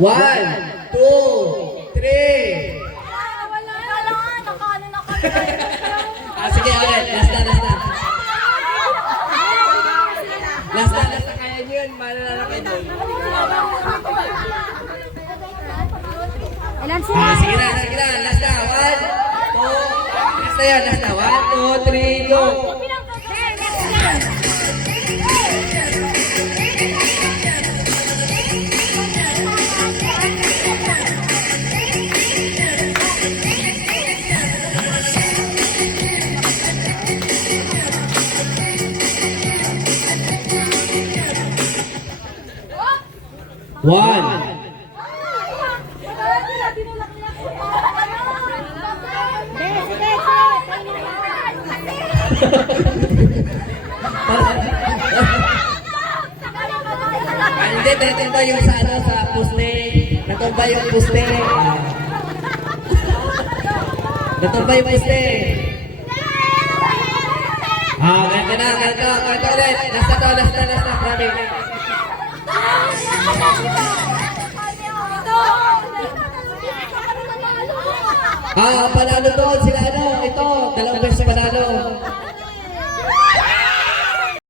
1, 2, 3. Wala na. Nakaano na ka. Sige ulit. Last na. Last na. Kaya nyo yun. Malala kayo doon. Ilan sila? Sige na. Last na. 1, 2. Last na yan. 1, 2, 3, go. One. Hindi, natumba yung sa poste. Natumba yung poste. Natumba yung poste. Ganito ulit. Last na, promise. Panalo doon sila ito, 2 beses panalo.